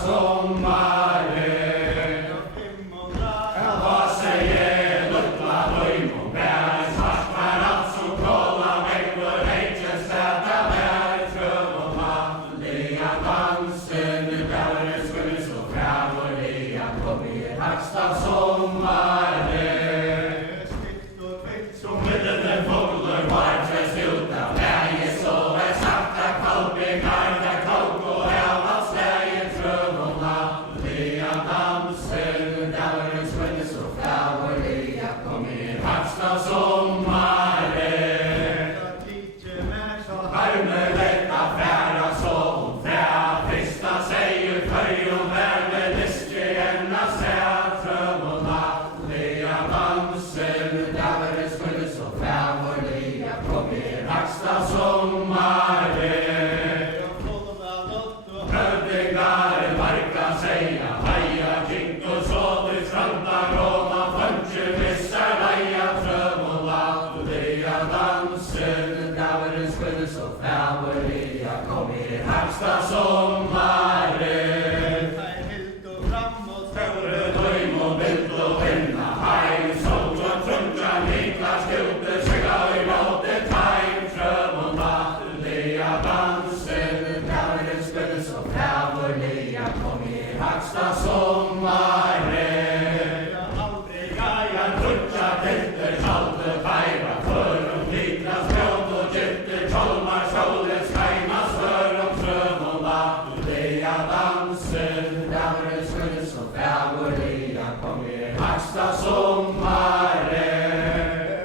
Sommaren, vad säger Haksta sommaren.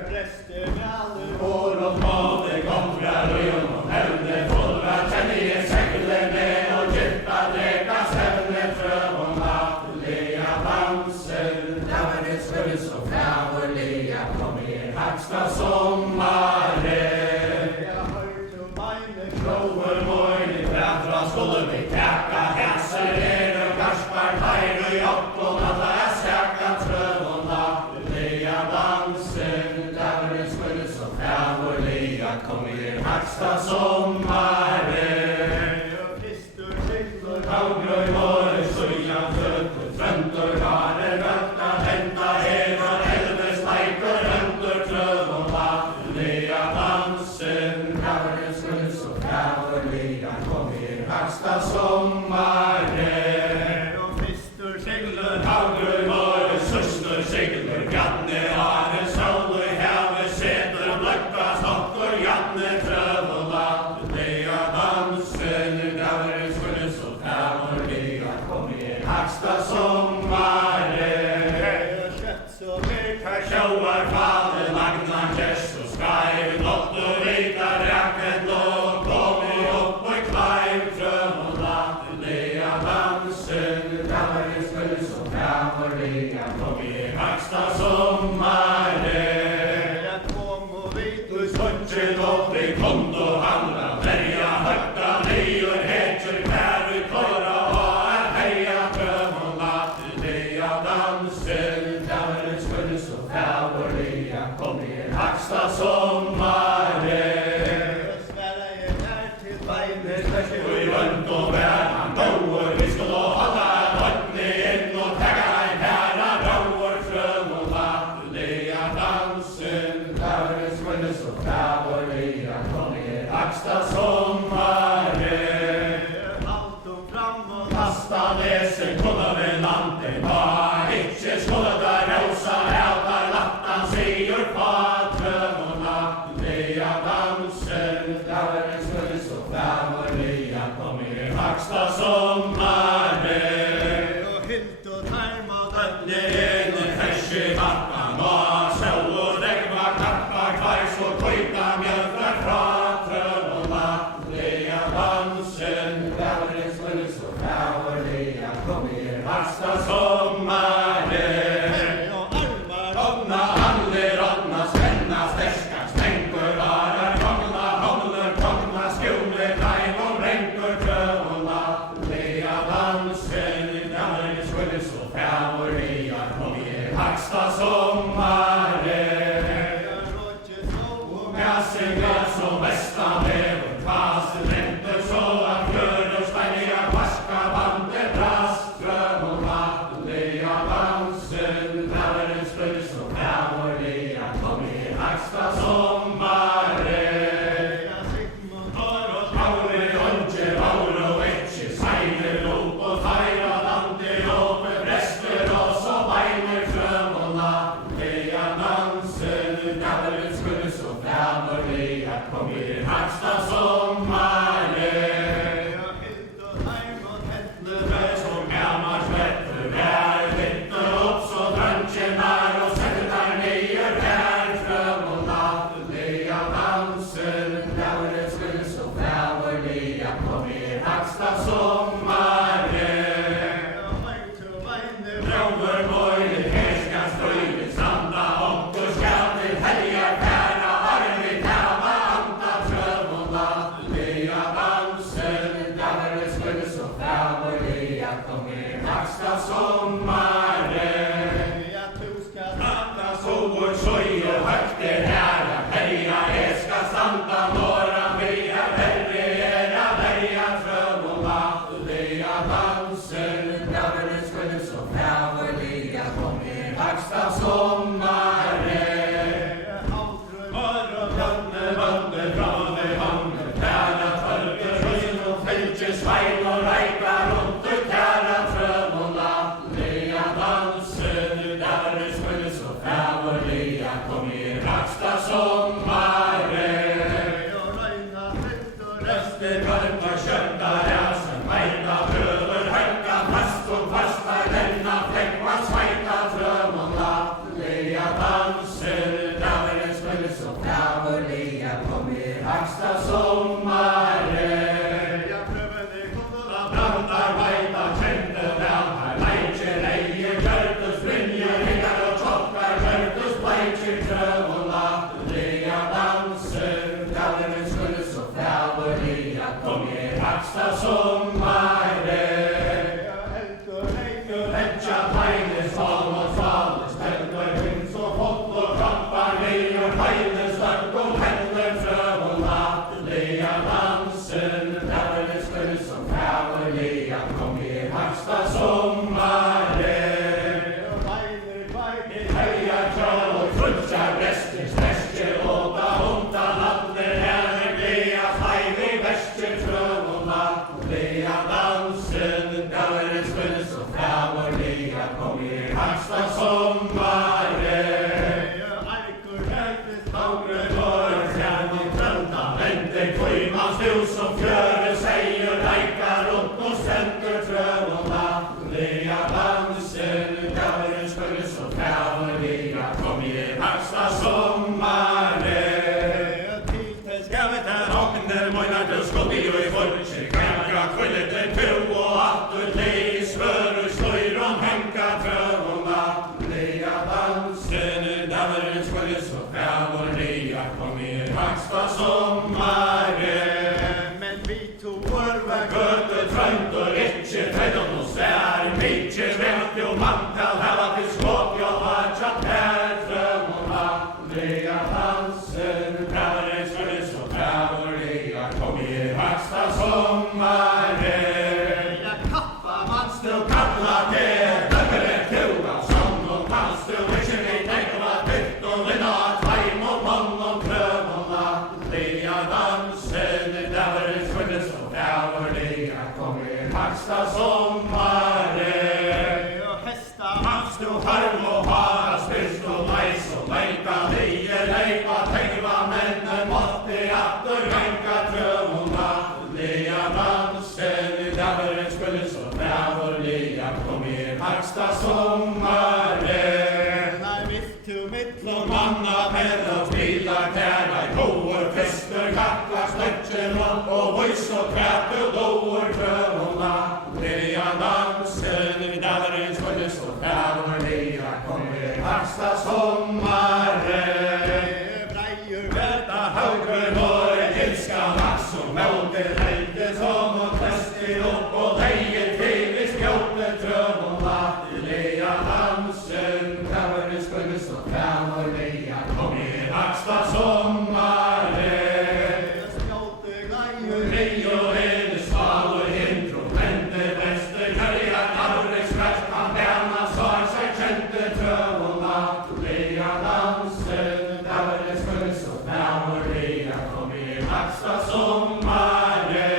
Präster med alla År och måne gångrar rön och hävde fulla känner säglene och djupa dräka stämne frön och nattliga danser. Därmed skulle så främliga kom er Haksta sommaren. Jag hört om meine Krover mojni brätra skulle vi täcka hässer och karspar tajr och jobb och alla säkra tröv och nattliga danser. Därmed skulle så främliga kom er Haksta sommaren. och Kristur seglar Kaugrøy våre sujan fötter, tröntor garer, vötta, henta, heva, elves, lejker, röntor, tröv och nattliga danser. Därmed skulle så främliga kom er Haksta sommaren. och Kristur seglar Kaugrøy våre søster, sigler, granne, are, sol i havet, seter, bløkka, stokker, janne, trøv og nattliga danser. Därmed skulle så främliga kom er Haksta sommaren. och kött så mer Sjóar fader, lagnar, gess og skæv, nått og vita, raket, låg, komi opp og klæv, trøv og nattliga danser. Därmed skulle så främliga kom er Haksta sommaren. jag kom och vit Du stundtjen opp i kond og handla, verja, høgta, nyur, hetjer, kæru, kåra, og heia, trøv og nattliga danser. Därmed skulle så främliga kom er Haksta sommaren. och svära er här till beiner Og i rundt og verden gåer, vi skulle holde høytene inn og tagga en herra råer, frøm og nattliga danser. Därmed skulle så främliga kom er Haksta sommaren. allt och fram och Kasta lesen kunne vi lande på, ikke skulle der rosa hævdar lattan sier på, trøm og nattliga danser. Därmed skulle så främliga kom er Haksta sommaren. och hylt och tarm och Ötne ene fersi vatnan og sjøv og regva kappa kvars og kvita mjölkar fra, trøm og nattliga danser. Därmed skulle så främliga kom er Haksta sommaren. och armar Rodna, handler, rodna, spenna, sterska, stängur, arar, kongna, håller, kongna, skjule, kajv og renkur, trøv og nattliga danser. Därmed skulle så främliga kom er Haksta sommaren. jag rådje så och Mäsingar som västan lever, kvast, renter, så att fjör och ständiga vaska, bandet, rast, tröv och nattliga danser. Därmed skulle så främliga kom er Haksta sommaren. jag sigmund Har och taure, ondje, vaur och etche, seiler upp och feira lande, åpe, brester och så beiner, fröm och nattliga danser. Därmed skulle så främliga kom er Haksta sommaren. jag hylt och tarm och tändle Det som gammalt vetter, vær vitter opp så drøntjenar og setter nyer vær, frøm og nattliga danser. Därmed skulle så främliga kom er Haksta sommaren. jag hört och beiner Bråver mojne, herskans støyde, sanda, onkur, skjæter, helgar, færa, arvi, tæva, anta, trøv og nattliga danser. Därmed skulle så främliga kom er Haksta sommaren. jag tuska Prata sovor, soj och högt er herra, heja, ska standa, några via, verre era, verja, tröv och nattliga danser. Därmed skulle så främliga kom er Haksta sommaren. Mör och björne, bönder, brave, vanger, tära, törker, röjn och fältje, svein och rejka, runt och tära, tröv och nattliga danser. Därmed skulle så främliga kom er Haksta sommaren. jag röjna hylt och Röster, varma, kötta, räsen, vejda, bröder, höjka, fast och fasta, lämna, fläckva, svajta, tröv och nattliga Helja kröv och krutjar väster, stärker åta undan allir här glea fajvi väster trövona, glea dansen, gallerens skölds och frävorliga kom i högsta sommare. Kvimans hus som fjörde sig och lejkar upp och ständer trövona. Lea dansen, gallerens skulle så frävorliga kom i högsta sommare. Skavet vaknar mojnar till skott i och i folket. Känka kvället en tu och allt och lej svör och slöjr om hänka trövona. Lea dansen, gallerens skulle så frävorliga kom i högsta sommare. Göte trönt och rättje trädom och svär. Mycket vänt och mantal hela till skåp. Jag har tjatt här frömmorna. Lea dansen, brävaren skulle så frävorliga kom i högsta sommare. Jag kappa Manstu kalla det, dömmer kuga som de manstu. Vilken vi tänker att bytt och vinna tvajm och mån och prövorna. Lea dansen, brävaren skulle så frävorliga kom i högsta sommare. Manstu harm och hara spyrst och majs och lejka lie lejka tegva männen måtte att och ränka trövona. Lea dansen, däveren skulle så frävorliga kom i högsta sommare. Mittlom manna pedlar stilar tära i koor, fester, kacklar, släktjen och vojs och krät och doer trövona. Lea dansen, däveren skulle så frävorliga kom i högsta sommare. Väta högre var ett ilska lax och mälter lejte som och präster upp och lejer till i skjorten trövona. Lea dansen, däveren skulle så frävorliga kom i högsta sommare. Rio är sval och instrumenter väster karriär alldeles rätt han denna svar sig kände trövona. Lea dansen, däveren skulle så frävorliga kom i högsta sommare.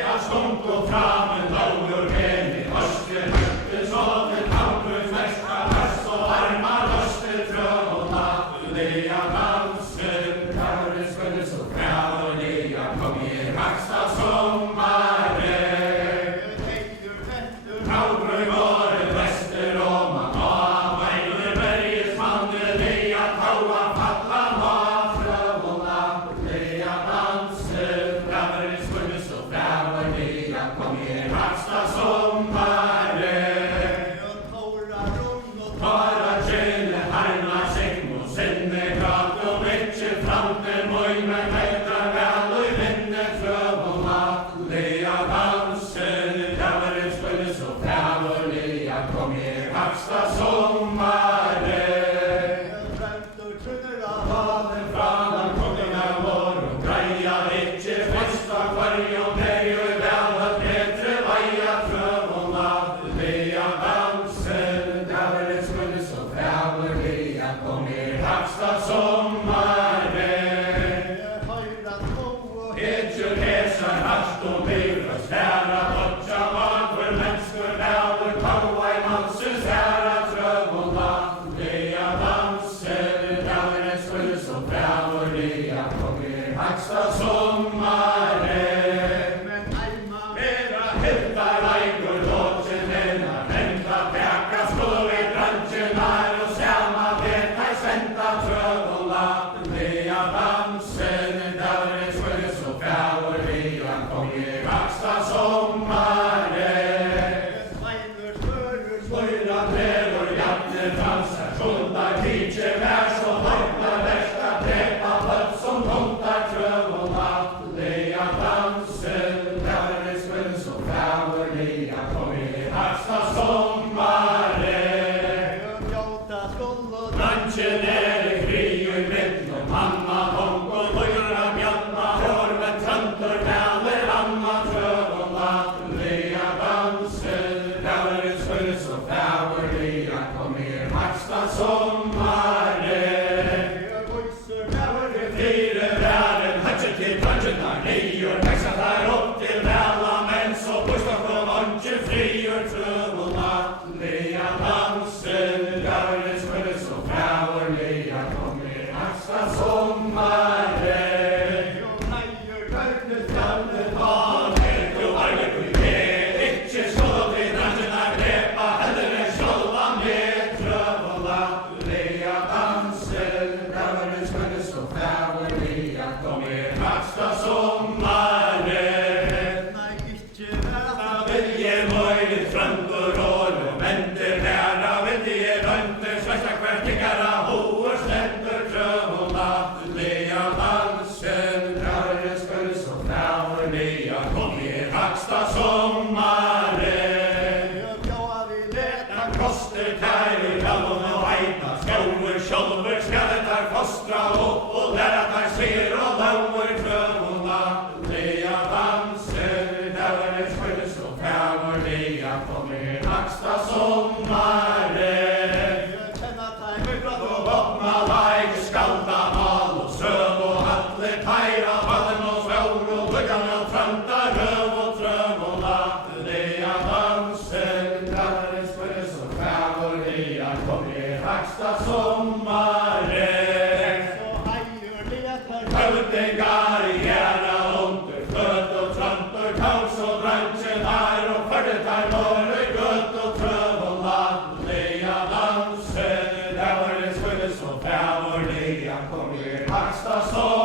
Jag stånd och fram en lager ven i hösten högte så den halvbröds väska höst och armar höster trövona. Lea dansen, däveren skulle så frävorliga kom i högsta sommare. Halvbröd var ett väster om man har Weiner bergets mandel i att haua fattan har frövona. Lea dansen, däveren skulle så frävorliga kom i högsta sommare. Tara tjäle harna säckmo sänne grat och mycket framten mojnar mättar väl och i vänner frövona. Lea dansen, däveren skulle så frävorliga kom i högsta sommare. Vaden fradan kungarna var och greja inte festa kvarg och berg och väl att bättre vaja frövona. Lea dansen, däveren skulle så frävorliga kom i högsta sommare. Hedjur häsar hast och myras nära dotja vad för mänskor väder kaua i mansens ära trövona. Lea dansen, däveren skulle så frävorliga kom i högsta sommare. Mera hittar lejkor låtsen ena vänta päka slår i branschen här och samma vet här svänta trövona. Lea dansen, däveren skulle så frävorliga kom i högsta sommare. Slöjra trädor, jatter, fransar, skjuldar, tidsche, värs och höjtnar, värsta träpa, plöts som tomtar trövona. Lea dansen, däveren skulle så frävorliga kom i högsta sommare. Branschen är i krig och i mitt och mamma, honk och höjra, mjölna, horven, tröntor, väler, amma, trövona. Lea dansen, däveren skulle så frävorliga kom i haksta sommaren. Fyre världen, hatchet till branscharna, nior, växa där upp till välla, men så bostad från onke frior trövorna. Lea dansen, dörren skulle så frävorliga, kom i haksta sommaren. Ja, det du arvet du vet, ikke skål till branscharna, grepa heller än själva med trövorna. Lea dansen, dörren skulle så frävorliga, kom i haksta sommaren. Vilje möjligt framför år och vänter nära, vilje rönter, svästa kvartikara, hoor, sländer, trövorna. Lea dansen, dörren skulle så frävorliga, kom i haksta sommaren. Koster tär i vallon och heita, skauer, sjolver, skalletar, fostra upp och lära tar ser och lauer trövorna. Lea danser, dörren skulle så frävorliga, kom i haksta sommaren. Och bottna like, skalda mal och söv och hattle, tajra, vallen och svår och buggan och framta, röv och trövorna. Lea danser, dörren skulle så frävorliga, kom i haksta sommaren. Hövdingar i ära under flöt och trant och kaos och branschen här och fördetar norr i gött och trövålla. Lea dansen, där var det skulle så frävorliga, kom i haksta sommaren.